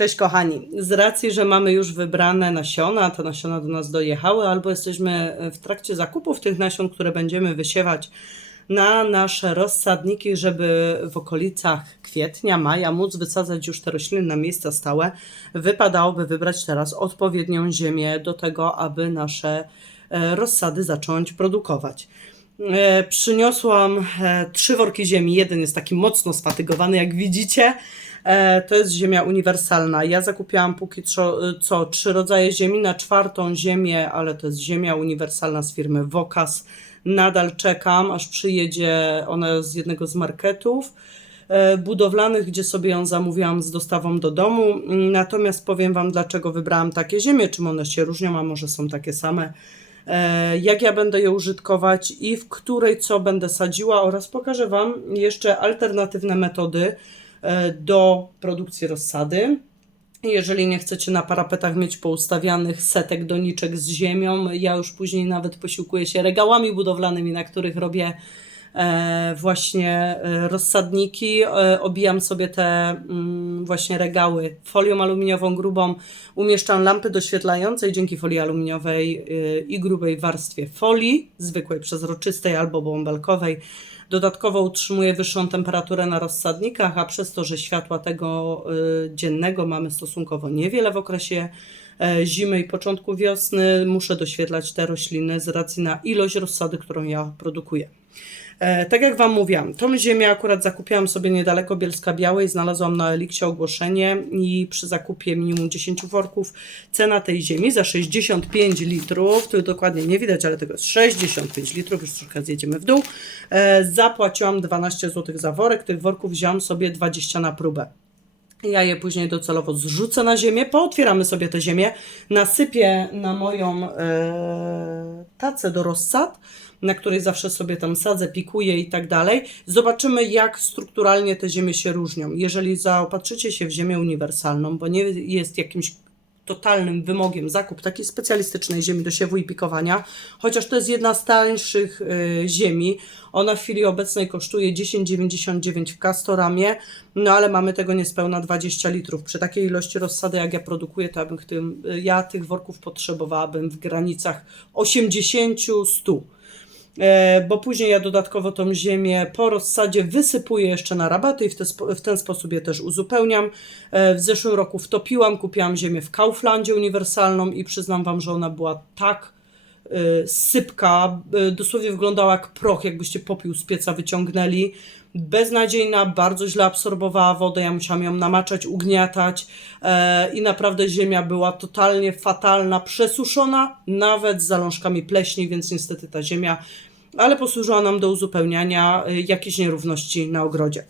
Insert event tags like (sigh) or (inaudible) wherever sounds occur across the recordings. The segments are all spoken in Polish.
Cześć kochani. Z racji, że mamy już wybrane nasiona, te nasiona do nas dojechały, albo jesteśmy w trakcie zakupów tych nasion, które będziemy wysiewać na nasze rozsadniki, żeby w okolicach kwietnia, maja móc wysadzać już te rośliny na miejsca stałe, wypadałoby wybrać teraz odpowiednią ziemię do tego, aby nasze e, rozsady zacząć produkować. E, Przyniosłam e, trzy worki ziemi. Jeden jest taki mocno sfatygowany, jak widzicie. E, To jest ziemia uniwersalna. Ja zakupiłam póki co, co trzy rodzaje ziemi. Na czwartą ziemię, ale to jest ziemia uniwersalna z firmy Wokas. Nadal czekam, aż przyjedzie ona z jednego z marketów e, budowlanych, gdzie sobie ją zamówiłam z dostawą do domu. Natomiast powiem Wam, dlaczego wybrałam takie ziemie, czym one się różnią, a może są takie same e, jak ja będę je użytkować i w której co będę sadziła oraz pokażę Wam jeszcze alternatywne metody do produkcji rozsady. Jeżeli nie chcecie na parapetach mieć poustawianych setek doniczek z ziemią, ja już później nawet posiłkuję się regałami budowlanymi, na których robię e, właśnie e, rozsadniki. E, obijam sobie te mm, właśnie regały folią aluminiową grubą, umieszczam lampy doświetlające dzięki folii aluminiowej e, i grubej warstwie folii, zwykłej przezroczystej albo bąbelkowej, Dodatkowo utrzymuje wyższą temperaturę na rozsadnikach, a przez to, że światła tego y, dziennego mamy stosunkowo niewiele w okresie e, zimy i początku wiosny, muszę doświetlać te rośliny z racji na ilość rozsady, którą ja produkuję. E, Tak jak Wam mówiłam, tą ziemię akurat zakupiłam sobie niedaleko Bielska Białej, znalazłam na Eliksie ogłoszenie i przy zakupie minimum 10 worków cena tej ziemi za 65 litrów, tu dokładnie nie widać, ale tego jest 65 litrów, już troszkę zjedziemy w dół, e, zapłaciłam 12 zł za worek, tych worków wziąłam sobie 20 na próbę. Ja je później docelowo zrzucę na ziemię, pootwieramy sobie tę ziemię, nasypię na moją e, tacę do rozsad, na której zawsze sobie tam sadzę, pikuję i tak dalej. Zobaczymy, jak strukturalnie te ziemie się różnią. Jeżeli zaopatrzycie się w ziemię uniwersalną, bo nie jest jakimś totalnym wymogiem zakup takiej specjalistycznej ziemi do siewu i pikowania, chociaż to jest jedna z tańszych y, ziemi. Ona w chwili obecnej kosztuje 10,99 w Castoramie, no ale mamy tego niespełna 20 litrów. Przy takiej ilości rozsady, jak ja produkuję, to ja, bym tym, ja tych worków potrzebowałabym w granicach 80-100 e, bo później ja dodatkowo tą ziemię po rozsadzie wysypuję jeszcze na rabaty i w, te, w ten sposób je też uzupełniam. E, W zeszłym roku wtopiłam, kupiłam ziemię w Kauflandzie uniwersalną i przyznam Wam, że ona była tak e, sypka, e, dosłownie wyglądała jak proch, jakbyście popiół z pieca wyciągnęli. Beznadziejna, bardzo źle absorbowała wodę, ja musiałam ją namaczać, ugniatać e, i naprawdę ziemia była totalnie fatalna, przesuszona, nawet z zalążkami pleśni, więc niestety ta ziemia, ale posłużyła nam do uzupełniania e, jakiejś nierówności na ogrodzie.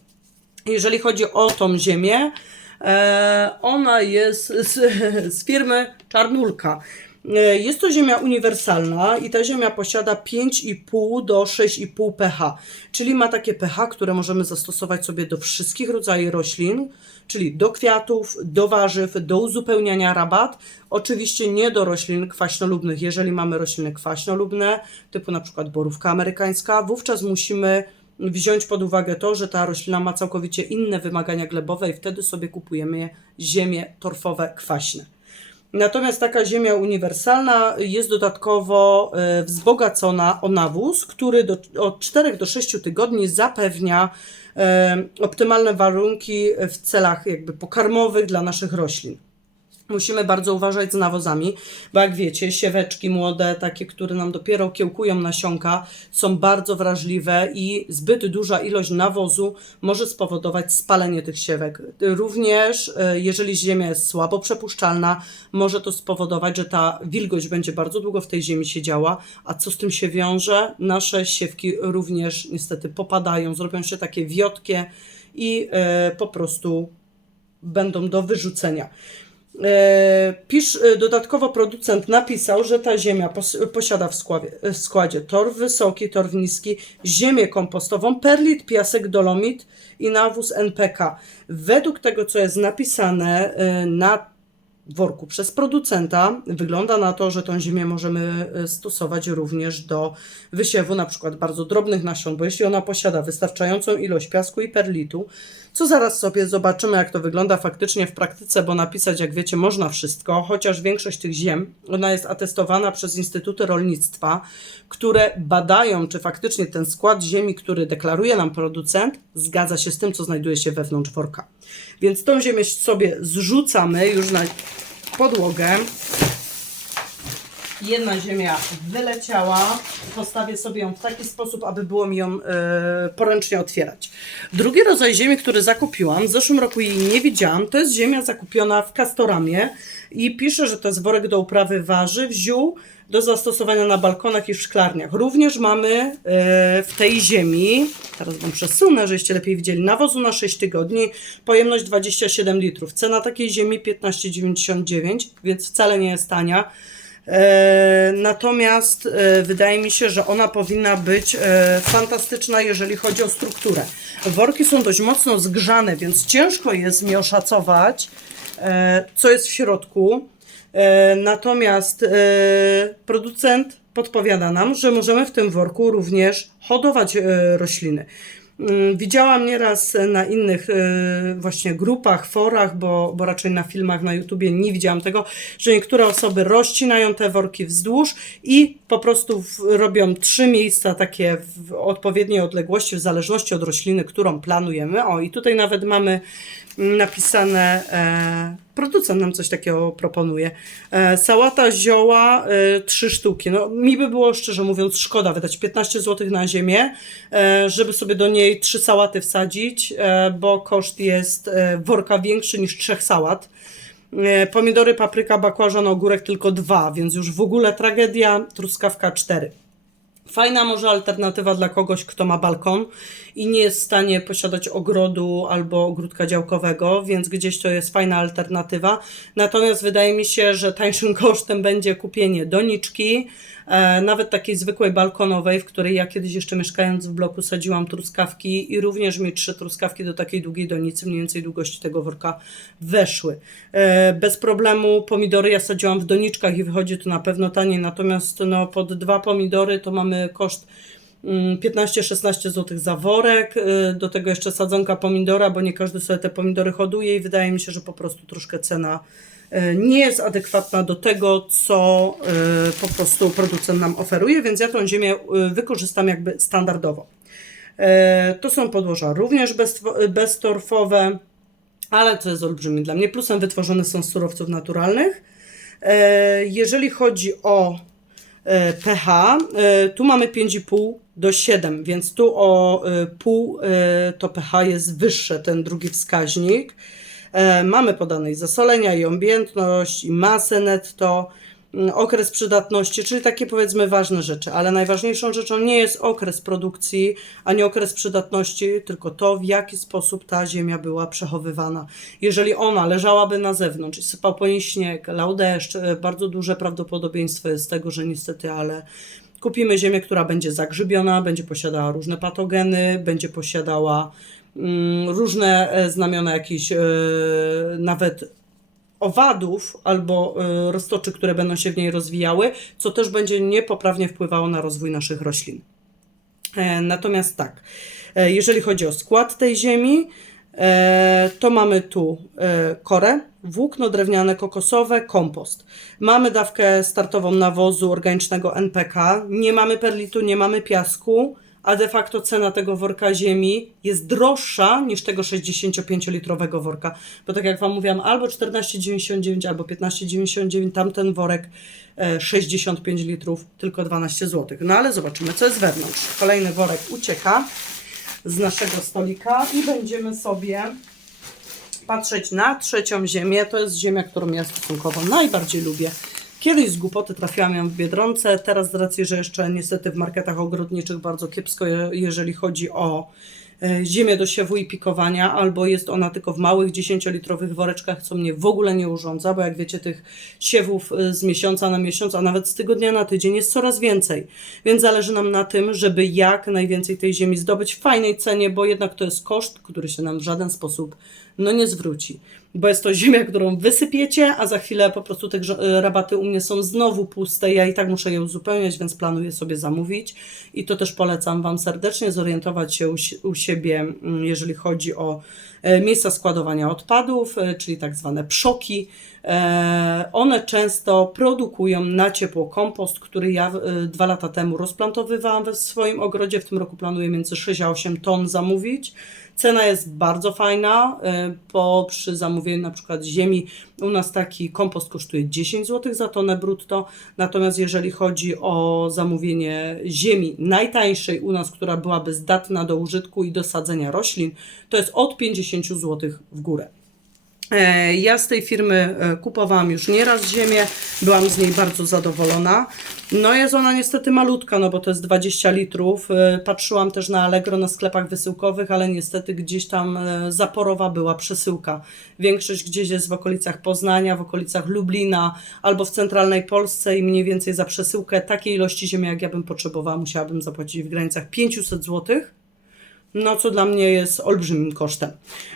Jeżeli chodzi o tą ziemię, e, ona jest z, (laughs) z firmy Czarnulka. E, Jest to ziemia uniwersalna i ta ziemia posiada 5,5 do 6,5 pH, czyli ma takie pH, które możemy zastosować sobie do wszystkich rodzajów roślin, czyli do kwiatów, do warzyw, do uzupełniania rabat. Oczywiście nie do roślin kwaśnolubnych. Jeżeli mamy rośliny kwaśnolubne, typu na przykład borówka amerykańska, wówczas musimy wziąć pod uwagę to, że ta roślina ma całkowicie inne wymagania glebowe i wtedy sobie kupujemy ziemie torfowe kwaśne. Natomiast taka ziemia uniwersalna jest dodatkowo e, wzbogacona o nawóz, który do, od 4 do 6 tygodni zapewnia e, optymalne warunki w celach jakby pokarmowych dla naszych roślin. Musimy bardzo uważać z nawozami, bo jak wiecie, sieweczki młode, takie, które nam dopiero kiełkują nasionka, są bardzo wrażliwe i zbyt duża ilość nawozu może spowodować spalenie tych siewek. Również, e, jeżeli ziemia jest słabo przepuszczalna, może to spowodować, że ta wilgoć będzie bardzo długo w tej ziemi siedziała, a co z tym się wiąże? Nasze siewki również niestety popadają, zrobią się takie wiotkie i e, po prostu będą do wyrzucenia. E, Pisz, e, dodatkowo producent napisał, że ta ziemia pos, posiada w składzie, w składzie wysoki, torf niski, ziemię kompostową, perlit, piasek, dolomit i nawóz NPK. Według tego, co jest napisane e, na worku przez producenta, wygląda na to, że tą ziemię możemy e, stosować również do wysiewu na przykład bardzo drobnych nasion, bo jeśli ona posiada wystarczającą ilość piasku i perlitu, co zaraz sobie zobaczymy, jak to wygląda faktycznie w praktyce, bo napisać, jak wiecie, można wszystko, chociaż większość tych ziem, ona jest atestowana przez Instytuty Rolnictwa, które badają, czy faktycznie ten skład ziemi, który deklaruje nam producent, zgadza się z tym, co znajduje się wewnątrz worka. Więc tą ziemię sobie zrzucamy już na podłogę. Jedna ziemia wyleciała. Postawię sobie ją w taki sposób, aby było mi ją e, poręcznie otwierać. Drugi rodzaj ziemi, który zakupiłam, w zeszłym roku jej nie widziałam, to jest ziemia zakupiona w Castoramie i pisze, że to jest worek do uprawy warzyw, ziół do zastosowania na balkonach i w szklarniach. Również mamy e, w tej ziemi, teraz Wam przesunę, żebyście lepiej widzieli, nawozu na 6 tygodni, pojemność 27 litrów. Cena takiej ziemi 15,99, więc wcale nie jest tania. E, Natomiast e, wydaje mi się, że ona powinna być fantastyczna, jeżeli chodzi o strukturę. Worki są dość mocno zgrzane, więc ciężko jest mi oszacować, co jest w środku. E, Natomiast e, producent podpowiada nam, że możemy w tym worku również hodować e, rośliny. Mm, Widziałam nieraz na innych właśnie grupach, forach, bo, bo raczej na filmach na YouTubie nie widziałam tego, że niektóre osoby rozcinają te worki wzdłuż i po prostu robią trzy miejsca takie w odpowiedniej odległości, w zależności od rośliny, którą planujemy. O, i tutaj nawet mamy mm, napisane, e, producent nam coś takiego proponuje. E, sałata zioła, e, trzy sztuki. No, mi by było szczerze mówiąc szkoda wydać 15 zł na ziemię, e, żeby sobie do niej trzy sałaty wsadzić, e, bo koszt jest e, worka większy niż trzech sałat. E, Pomidory, papryka, bakłażan, ogórek tylko dwa, więc już w ogóle tragedia, truskawka cztery. Fajna może alternatywa dla kogoś, kto ma balkon i nie jest w stanie posiadać ogrodu albo ogródka działkowego, więc gdzieś to jest fajna alternatywa. Natomiast wydaje mi się, że tańszym (laughs) kosztem będzie kupienie doniczki, nawet takiej zwykłej balkonowej, w której ja kiedyś jeszcze mieszkając w bloku sadziłam truskawki i również mi trzy truskawki do takiej długiej donicy, mniej więcej długości tego worka weszły. E, bez problemu pomidory ja sadziłam w doniczkach i wychodzi to na pewno taniej, natomiast no, pod dwa pomidory to mamy koszt mm, 15-16 zł za worek, y, do tego jeszcze sadzonka pomidora, bo nie każdy sobie te pomidory hoduje i wydaje mi się, że po prostu troszkę cena nie jest adekwatna do tego, co y, po prostu producent nam oferuje, więc ja tą ziemię y, wykorzystam jakby standardowo. E, To są podłoża również bez, beztorfowe, ale co jest olbrzymie dla mnie. Plusem wytworzone są z surowców naturalnych. E, Jeżeli chodzi o e, pH, e, tu mamy 5,5 do 7, więc tu o e, pół e, to pH jest wyższe, ten drugi wskaźnik. E, Mamy podane i zasolenia, i objętność, i masę netto, okres przydatności, czyli takie powiedzmy ważne rzeczy, ale najważniejszą rzeczą nie jest okres produkcji, ani okres przydatności, tylko to, w jaki sposób ta ziemia była przechowywana. Jeżeli ona leżałaby na zewnątrz sypał po niej śnieg, lał deszcz, e, bardzo duże prawdopodobieństwo jest tego, że niestety, ale kupimy ziemię, która będzie zagrzybiona, będzie posiadała różne patogeny, będzie posiadała różne e, znamiona jakichś e, nawet owadów albo y, roztoczy, które będą się w niej rozwijały, co też będzie niepoprawnie wpływało na rozwój naszych roślin. E, Natomiast tak, e, jeżeli chodzi o skład tej ziemi, e, to mamy tu e, korę, włókno drewniane kokosowe, kompost. Mamy dawkę startową nawozu organicznego NPK, nie mamy perlitu, nie mamy piasku, a de facto cena tego worka ziemi jest droższa niż tego 65-litrowego worka. Bo tak jak Wam mówiłam, albo 14,99, albo 15,99, tamten worek e, 65 litrów, tylko 12 zł. No ale zobaczymy, co jest wewnątrz. Kolejny worek ucieka z naszego stolika i będziemy sobie patrzeć na trzecią ziemię. To jest ziemia, którą ja stosunkowo najbardziej lubię. Kiedyś z głupoty trafiłam ją w Biedronce, teraz z racji, że jeszcze niestety w marketach ogrodniczych bardzo kiepsko, je- jeżeli chodzi o e, ziemię do siewu i pikowania, albo jest ona tylko w małych 10-litrowych woreczkach, co mnie w ogóle nie urządza, bo jak wiecie, tych siewów e, z miesiąca na miesiąc, a nawet z tygodnia na tydzień jest coraz więcej. Więc zależy nam na tym, żeby jak najwięcej tej ziemi zdobyć w fajnej cenie, bo jednak to jest koszt, który się nam w żaden sposób no nie zwróci. bo jest to ziemia, którą wysypiecie, a za chwilę po prostu te y, rabaty u mnie są znowu puste. Ja i tak muszę je uzupełniać, więc planuję sobie zamówić. I to też polecam Wam serdecznie zorientować się u, si- u siebie, mm, jeżeli chodzi o e, miejsca składowania odpadów, e, czyli tak zwane przoki. E, One często produkują na ciepło kompost, który ja e, dwa lata temu rozplantowywałam we swoim ogrodzie. W tym roku planuję między 6 a 8 ton zamówić. Cena jest bardzo fajna, e, bo przy zamówieniu na przykład ziemi u nas taki kompost kosztuje 10 zł za tonę brutto, natomiast jeżeli chodzi o zamówienie ziemi najtańszej u nas, która byłaby zdatna do użytku i do sadzenia roślin, to jest od 50 zł w górę. E, Ja z tej firmy e, kupowałam już nieraz ziemię, byłam z niej bardzo zadowolona. No jest ona niestety malutka, no bo to jest 20 litrów. E, Patrzyłam też na Allegro na sklepach wysyłkowych, ale niestety gdzieś tam zaporowa była przesyłka. Większość gdzieś jest w okolicach Poznania, w okolicach Lublina albo w centralnej Polsce i mniej więcej za przesyłkę takiej ilości ziemi, jak ja bym potrzebowała, musiałabym zapłacić w granicach 500 złotych no co dla mnie jest olbrzymim kosztem.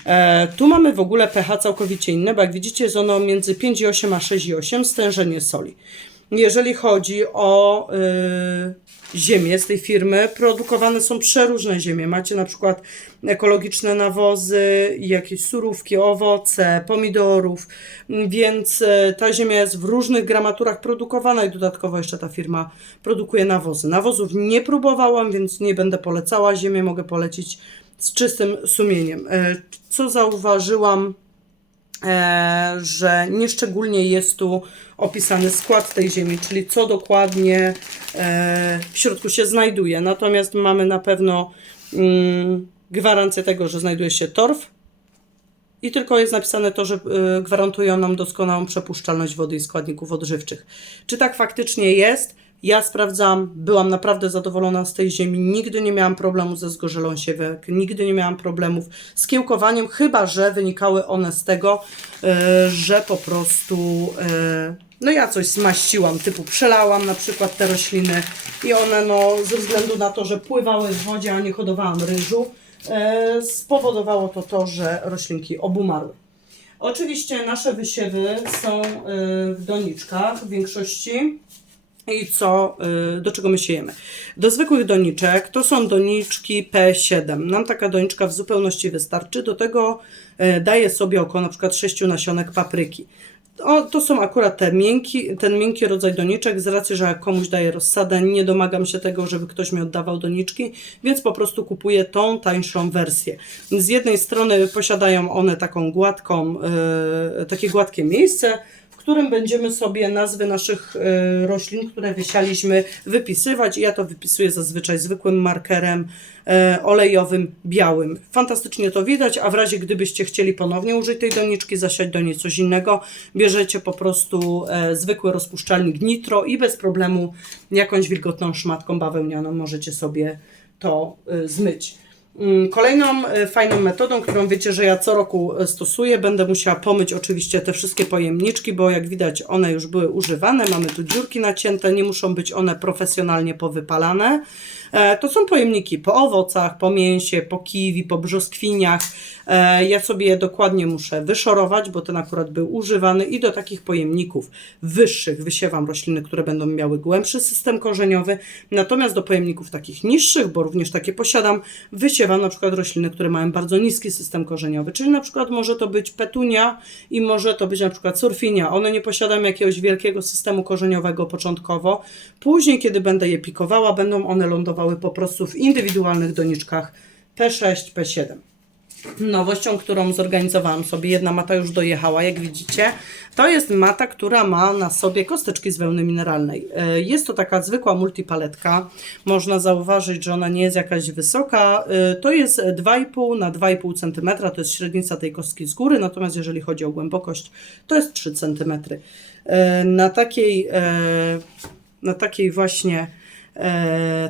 E, tu mamy w ogóle pH całkowicie inne, bo jak widzicie jest ono między 5,8 a 6,8 stężenie soli. Jeżeli chodzi o y, ziemię z tej firmy, produkowane są przeróżne ziemie. Macie na przykład ekologiczne nawozy, jakieś surówki, owoce, pomidorów, więc y, ta ziemia jest w różnych gramaturach produkowana i dodatkowo jeszcze ta firma produkuje nawozy. Nawozów nie próbowałam, więc nie będę polecała ziemię, mogę polecić z czystym sumieniem. E, Co zauważyłam? E, że nieszczególnie jest tu opisany skład tej ziemi, czyli co dokładnie e, w środku się znajduje. Natomiast mamy na pewno mm, gwarancję tego, że znajduje się torf i tylko jest napisane to, że y, gwarantują nam doskonałą przepuszczalność wody i składników odżywczych. Czy tak faktycznie jest? Ja sprawdzam, byłam naprawdę zadowolona z tej ziemi, nigdy nie miałam problemu ze zgorzelą siewek, nigdy nie miałam problemów z kiełkowaniem, chyba że wynikały one z tego, y, że po prostu y, no ja coś zmaściłam, typu przelałam na przykład te rośliny i one no ze względu na to, że pływały w wodzie, a nie hodowałam ryżu, e, spowodowało to to, że roślinki obumarły. Oczywiście nasze wysiewy są e, w doniczkach w większości. I co, y, do czego my siejemy? Do zwykłych doniczek to są doniczki P7. Nam taka doniczka w zupełności wystarczy. Do tego e, daję sobie około na przykład 6 nasionek papryki. O, to są akurat te miękki, ten miękki rodzaj doniczek, z racji, że jak komuś daję rozsadę, nie domagam się tego, żeby ktoś mi oddawał doniczki, więc po prostu kupuję tą tańszą wersję. Z jednej strony posiadają one taką gładką, e, takie gładkie miejsce, którym będziemy sobie nazwy naszych e, roślin, które wysialiśmy, wypisywać. Ja to wypisuję zazwyczaj zwykłym markerem e, olejowym, białym. Fantastycznie to widać, a w razie gdybyście chcieli ponownie użyć tej doniczki, zasiać do niej coś innego, bierzecie po prostu e, zwykły rozpuszczalnik nitro i bez problemu jakąś wilgotną szmatką bawełnianą możecie sobie to zmyć. Mm, Kolejną e, fajną metodą, którą wiecie, że ja co roku e, stosuję, będę musiała pomyć oczywiście te wszystkie pojemniczki, bo jak widać one już były używane, mamy tu dziurki nacięte, nie muszą być one profesjonalnie powypalane. E, To są pojemniki po owocach, po mięsie, po kiwi, po brzoskwiniach. E, Ja sobie je dokładnie muszę wyszorować, bo ten akurat był używany i do takich pojemników wyższych wysiewam rośliny, które będą miały głębszy system korzeniowy. Natomiast do pojemników takich niższych, bo również takie posiadam, wysiewam na przykład rośliny, które mają bardzo niski system korzeniowy. Czyli na przykład może to być petunia i może to być na przykład surfinia. One nie posiadają jakiegoś wielkiego systemu korzeniowego początkowo. Później, kiedy będę je pikowała, będą one lądowały po prostu w indywidualnych doniczkach P6, P7. Nowością, którą zorganizowałam sobie, jedna mata już dojechała, jak widzicie, to jest mata, która ma na sobie kosteczki z wełny mineralnej. E, Jest to taka zwykła multipaletka. Można zauważyć, że ona nie jest jakaś wysoka. E, To jest 2,5 na 2,5 cm, to jest średnica tej kostki z góry, natomiast jeżeli chodzi o głębokość, to jest 3 cm. Na takiej, e, na takiej właśnie e,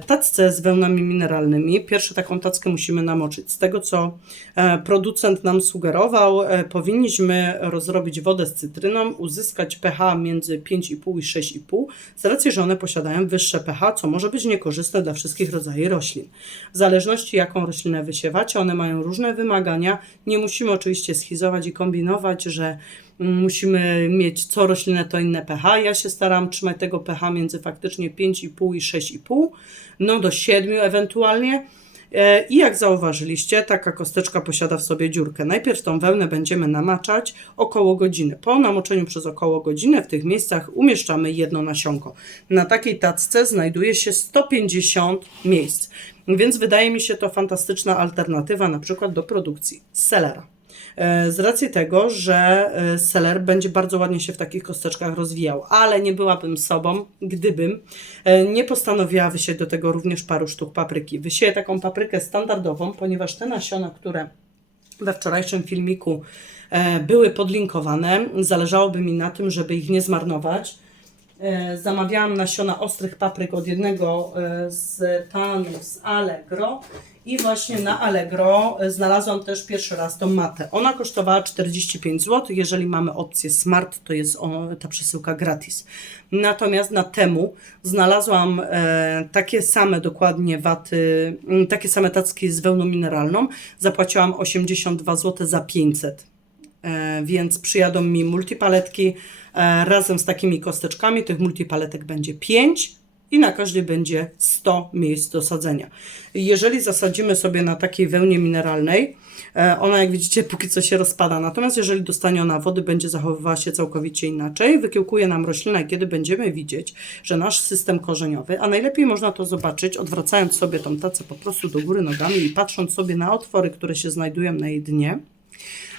tacce z wełnami mineralnymi. Pierwszą taką tackę musimy namoczyć. Z tego, co e, producent nam sugerował, e, powinniśmy rozrobić wodę z cytryną, uzyskać pH między 5,5 i 6,5, z racji, że one posiadają wyższe pH, co może być niekorzystne dla wszystkich rodzajów roślin. W zależności jaką roślinę wysiewacie, one mają różne wymagania. Nie musimy oczywiście schizować i kombinować, że musimy mieć co roślinę to inne pH. Ja się staram trzymać tego pH między faktycznie 5,5 i 6,5, no do 7 ewentualnie. E, I jak zauważyliście, taka kosteczka posiada w sobie dziurkę. Najpierw tą wełnę będziemy namaczać około godziny. Po namoczeniu przez około godzinę w tych miejscach umieszczamy jedno nasionko. Na takiej tacce znajduje się 150 miejsc, więc wydaje mi się to fantastyczna alternatywa na przykład do produkcji selera. E, Z racji tego, że e, seler będzie bardzo ładnie się w takich kosteczkach rozwijał, ale nie byłabym sobą, gdybym e, nie postanowiła wysiać do tego również paru sztuk papryki. Wysieję taką paprykę standardową, ponieważ te nasiona, które we wczorajszym filmiku były podlinkowane, zależałoby mi na tym, żeby ich nie zmarnować. Zamawiałam nasiona ostrych papryk od jednego z panów z Allegro i właśnie na Allegro e, znalazłam też pierwszy raz tą matę. Ona kosztowała 45 zł. Jeżeli mamy opcję Smart, to jest ta przesyłka gratis. Natomiast na temu znalazłam e, takie same dokładnie waty, takie same tacki z wełną mineralną. Zapłaciłam 82 zł za 500. E, więc przyjadą mi multipaletki razem z takimi kosteczkami. Tych multipaletek będzie 5 i na każdej będzie 100 miejsc do sadzenia. Jeżeli zasadzimy sobie na takiej wełnie mineralnej, e, ona jak widzicie póki co się rozpada, natomiast jeżeli dostanie ona wody, będzie zachowywała się całkowicie inaczej. Wykiełkuje nam roślina, kiedy będziemy widzieć, że nasz system korzeniowy, a najlepiej można to zobaczyć odwracając sobie tą tacę po prostu do góry nogami i patrząc sobie na otwory, które się znajdują na jej dnie,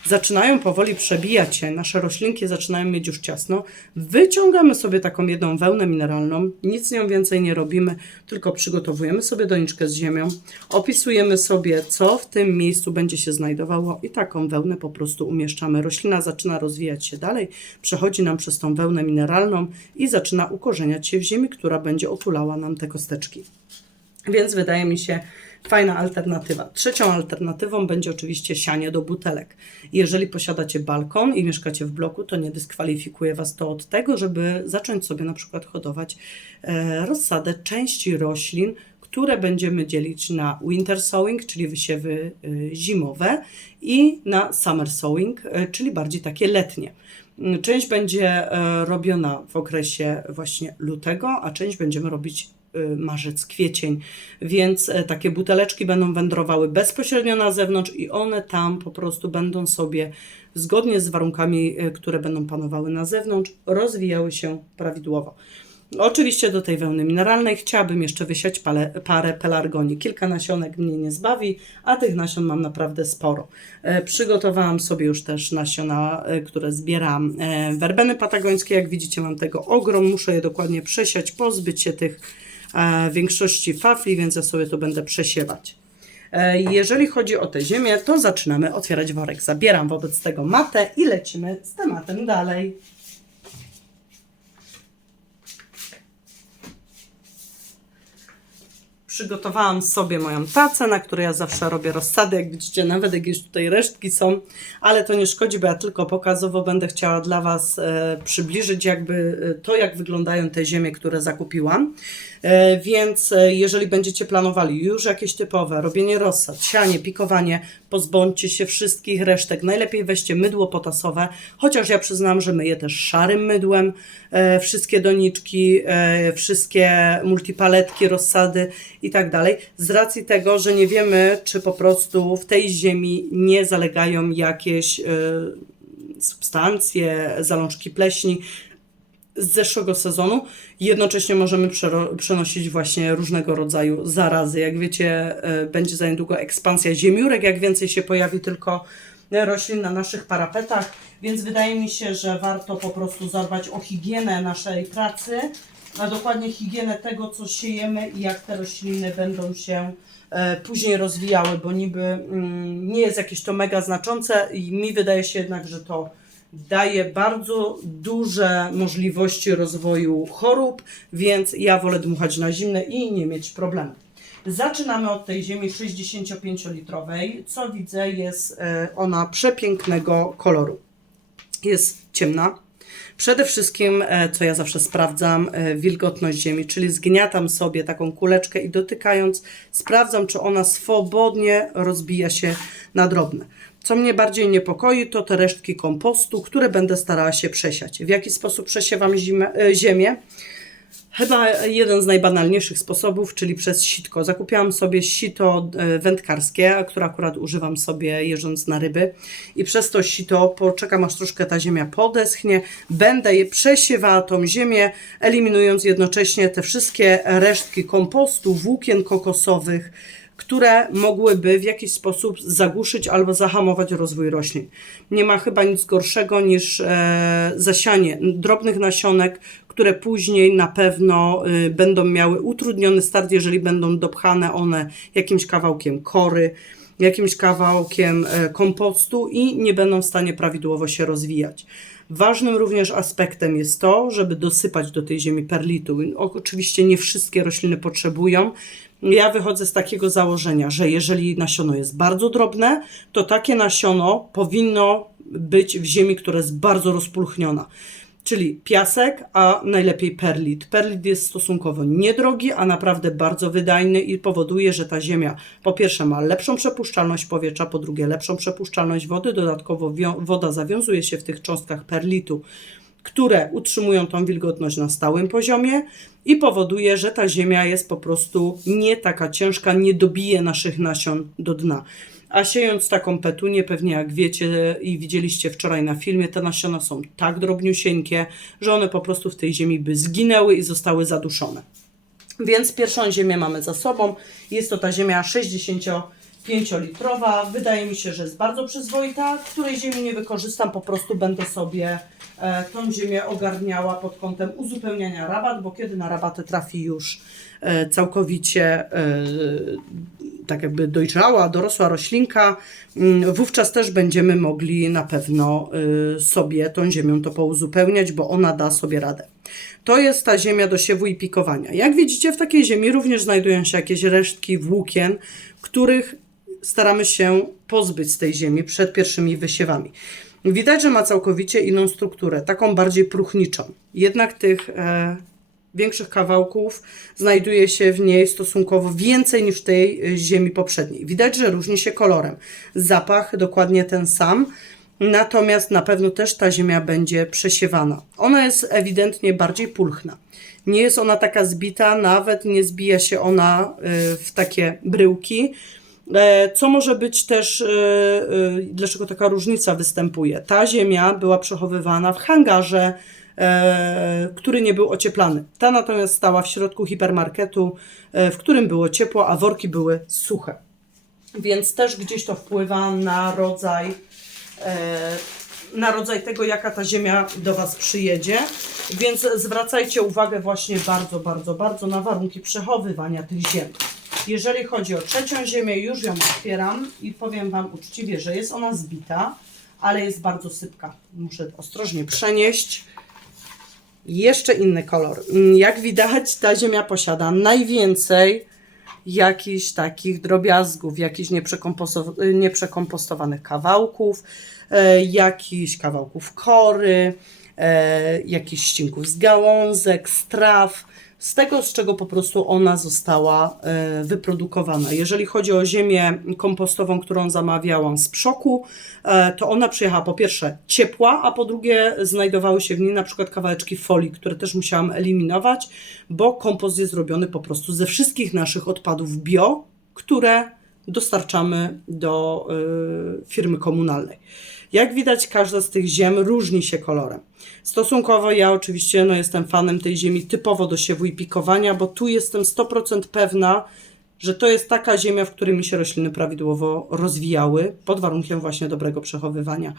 zaczynają powoli przebijać się, nasze roślinki zaczynają mieć już ciasno, wyciągamy sobie taką jedną wełnę mineralną, nic z nią więcej nie robimy, tylko przygotowujemy sobie doniczkę z ziemią, opisujemy sobie, co w tym miejscu będzie się znajdowało i taką wełnę po prostu umieszczamy. Roślina zaczyna rozwijać się dalej, przechodzi nam przez tą wełnę mineralną i zaczyna ukorzeniać się w ziemi, która będzie otulała nam te kosteczki. Więc wydaje mi się fajna alternatywa. Trzecią alternatywą będzie oczywiście sianie do butelek. Jeżeli posiadacie balkon i mieszkacie w bloku, to nie dyskwalifikuje Was to od tego, żeby zacząć sobie na przykład hodować e, rozsadę części roślin, które będziemy dzielić na winter sowing, czyli wysiewy y, zimowe i na summer sowing, y, czyli bardziej takie letnie. Część będzie e, robiona w okresie właśnie lutego, a część będziemy robić marzec, kwiecień, więc e, takie buteleczki będą wędrowały bezpośrednio na zewnątrz i one tam po prostu będą sobie zgodnie z warunkami, e, które będą panowały na zewnątrz, rozwijały się prawidłowo. Oczywiście do tej wełny mineralnej chciałabym jeszcze wysiać pale, parę pelargonii. Kilka nasionek mnie nie zbawi, a tych nasion mam naprawdę sporo. E, przygotowałam sobie już też nasiona, e, które zbieram. E, werbeny patagońskie, jak widzicie mam tego ogrom, muszę je dokładnie przesiać, pozbyć się tych większości fafli, więc ja sobie to będę przesiewać. E, Jeżeli chodzi o tę ziemię, to zaczynamy otwierać worek. Zabieram wobec tego matę i lecimy z tematem dalej. Przygotowałam sobie moją tacę, na której ja zawsze robię rozsady. Jak widzicie, nawet jakieś tutaj resztki są, ale to nie szkodzi, bo ja tylko pokazowo będę chciała dla Was e, przybliżyć jakby e, to, jak wyglądają te ziemie, które zakupiłam. E, więc e, jeżeli będziecie planowali już jakieś typowe robienie rozsad, sianie, pikowanie, pozbądźcie się wszystkich resztek. Najlepiej weźcie mydło potasowe, chociaż ja przyznam, że myję też szarym mydłem e, wszystkie doniczki, wszystkie multipaletki, rozsady i tak dalej, z racji tego, że nie wiemy, czy po prostu w tej ziemi nie zalegają jakieś substancje, zalążki pleśni, z zeszłego sezonu. Jednocześnie możemy przenosić właśnie różnego rodzaju zarazy. Jak wiecie, e, będzie za niedługo ekspansja ziemiórek, jak więcej się pojawi tylko roślin na naszych parapetach, więc wydaje mi się, że warto po prostu zadbać o higienę naszej pracy, a dokładnie higienę tego, co siejemy i jak te rośliny będą się e, później rozwijały, bo niby mm, nie jest jakieś to mega znaczące i mi wydaje się jednak, że to daje bardzo duże możliwości rozwoju chorób, więc ja wolę dmuchać na zimne i nie mieć problemu. Zaczynamy od tej ziemi 65-litrowej. Co widzę, jest e, ona przepięknego koloru. Jest ciemna. Przede wszystkim, e, co ja zawsze sprawdzam, e, wilgotność ziemi, czyli zgniatam sobie taką kuleczkę i dotykając, sprawdzam, czy ona swobodnie rozbija się na drobne. Co mnie bardziej niepokoi, to te resztki kompostu, które będę starała się przesiać. W jaki sposób przesiewam zimę, e, ziemię? Chyba jeden z najbanalniejszych sposobów, czyli przez sitko. Zakupiłam sobie sito e, wędkarskie, które akurat używam sobie jeżdżąc na ryby. I przez to sito poczekam aż troszkę ta ziemia podeschnie. Będę je przesiewała tą ziemię, eliminując jednocześnie te wszystkie resztki kompostu, włókien kokosowych, które mogłyby w jakiś sposób zagłuszyć albo zahamować rozwój roślin. Nie ma chyba nic gorszego niż e, zasianie drobnych nasionek, które później na pewno y, będą miały utrudniony start, jeżeli będą dopchane one jakimś kawałkiem kory, jakimś kawałkiem e, kompostu i nie będą w stanie prawidłowo się rozwijać. Ważnym również aspektem jest to, żeby dosypać do tej ziemi perlitu. Oczywiście nie wszystkie rośliny potrzebują. Ja wychodzę z takiego założenia, że jeżeli nasiono jest bardzo drobne, to takie nasiono powinno być w ziemi, która jest bardzo rozpulchniona. Czyli piasek, a najlepiej perlit. Perlit jest stosunkowo niedrogi, a naprawdę bardzo wydajny i powoduje, że ta ziemia po pierwsze ma lepszą przepuszczalność powietrza, po drugie lepszą przepuszczalność wody. Dodatkowo woda zawiązuje się w tych cząstkach perlitu, które utrzymują tą wilgotność na stałym poziomie i powoduje, że ta ziemia jest po prostu nie taka ciężka, nie dobije naszych nasion do dna. A siejąc taką petunię, pewnie jak wiecie i widzieliście wczoraj na filmie, te nasiona są tak drobniusieńkie, że one po prostu w tej ziemi by zginęły i zostały zaduszone. Więc pierwszą ziemię mamy za sobą. Jest to ta ziemia 65-litrowa. Wydaje mi się, że jest bardzo przyzwoita, której ziemi nie wykorzystam, po prostu będę sobie e, tą ziemię ogarniała pod kątem uzupełniania rabat, bo kiedy na rabaty trafi już e, całkowicie e, tak jakby dojrzała, dorosła roślinka, mm, wówczas też będziemy mogli na pewno y, sobie tą ziemią to pouzupełniać, bo ona da sobie radę. To jest ta ziemia do siewu i pikowania. Jak widzicie, w takiej ziemi również znajdują się jakieś resztki włókien, których staramy się pozbyć z tej ziemi przed pierwszymi wysiewami. Widać, że ma całkowicie inną strukturę, taką bardziej próchniczą. Jednak tych e, większych kawałków znajduje się w niej stosunkowo więcej niż w tej y, ziemi poprzedniej. Widać, że różni się kolorem. Zapach dokładnie ten sam. Natomiast na pewno też ta ziemia będzie przesiewana. Ona jest ewidentnie bardziej pulchna. Nie jest ona taka zbita, nawet nie zbija się ona y, w takie bryłki. E, co może być też, y, dlaczego taka różnica występuje? Ta ziemia była przechowywana w hangarze e, który nie był ocieplany. Ta natomiast stała w środku hipermarketu, e, w którym było ciepło, a worki były suche. Więc też gdzieś to wpływa na rodzaj, e, na rodzaj tego, jaka ta ziemia do Was przyjedzie. Więc zwracajcie uwagę właśnie bardzo, bardzo, bardzo na warunki przechowywania tych ziem. Jeżeli chodzi o trzecią ziemię, już ją otwieram i powiem Wam uczciwie, że jest ona zbita, ale jest bardzo sypka. Muszę ostrożnie przenieść. Jeszcze inny kolor. Mm, Jak widać, ta ziemia posiada najwięcej jakichś takich drobiazgów, jakichś nieprzekomposto- nieprzekompostowanych kawałków, e, jakichś kawałków kory, e, jakichś ścinków z gałązek, z traw z tego, z czego po prostu ona została e, wyprodukowana. Jeżeli chodzi o ziemię kompostową, którą zamawiałam z przoku, e, to ona przyjechała po pierwsze ciepła, a po drugie znajdowały się w niej na przykład kawałeczki folii, które też musiałam eliminować, bo kompost jest zrobiony po prostu ze wszystkich naszych odpadów bio, które dostarczamy do y, firmy komunalnej. Jak widać, każda z tych ziem różni się kolorem. Stosunkowo ja oczywiście no, jestem fanem tej ziemi typowo do siewu i pikowania, bo tu jestem 100% pewna, że to jest taka ziemia, w której mi się rośliny prawidłowo rozwijały, pod warunkiem właśnie dobrego przechowywania.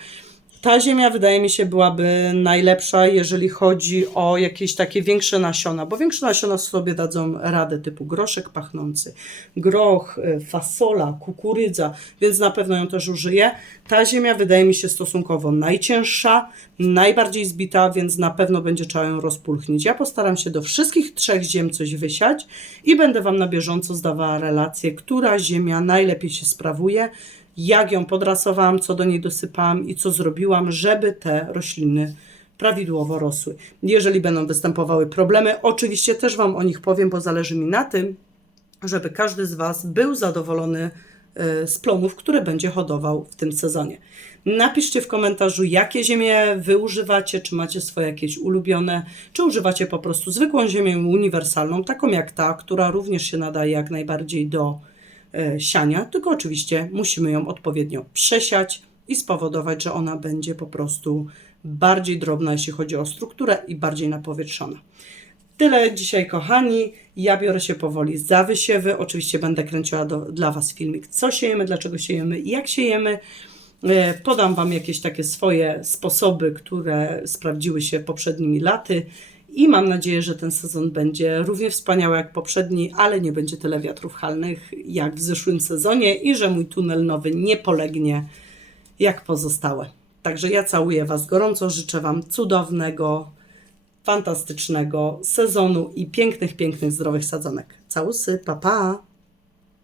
Ta ziemia wydaje mi się byłaby najlepsza, jeżeli chodzi o jakieś takie większe nasiona, bo większe nasiona sobie dadzą radę typu groszek pachnący, groch, y, fasola, kukurydza, więc na pewno ją też użyję. Ta ziemia wydaje mi się stosunkowo najcięższa, najbardziej zbita, więc na pewno będzie trzeba ją rozpulchnić. Ja postaram się do wszystkich trzech ziem coś wysiać i będę Wam na bieżąco zdawała relację, która ziemia najlepiej się sprawuje, jak ją podrasowałam, co do niej dosypałam i co zrobiłam, żeby te rośliny prawidłowo rosły. Jeżeli będą występowały problemy, oczywiście też Wam o nich powiem, bo zależy mi na tym, żeby każdy z Was był zadowolony e, z plonów, które będzie hodował w tym sezonie. Napiszcie w komentarzu, jakie ziemie Wy używacie, czy macie swoje jakieś ulubione, czy używacie po prostu zwykłą ziemię uniwersalną, taką jak ta, która również się nadaje jak najbardziej do siania, tylko oczywiście musimy ją odpowiednio przesiać i spowodować, że ona będzie po prostu bardziej drobna, jeśli chodzi o strukturę i bardziej napowietrzona. Tyle dzisiaj, kochani. Ja biorę się powoli za wysiewy. Oczywiście będę kręciła do, dla Was filmik, co siejemy, dlaczego siejemy i jak siejemy. E, Podam Wam jakieś takie swoje sposoby, które sprawdziły się poprzednimi laty. I mam nadzieję, że ten sezon będzie równie wspaniały jak poprzedni, ale nie będzie tyle wiatrów halnych jak w zeszłym sezonie i że mój tunel nowy nie polegnie jak pozostałe. Także ja całuję Was gorąco, życzę Wam cudownego, fantastycznego sezonu i pięknych, pięknych, zdrowych sadzonek. Całusy, pa pa!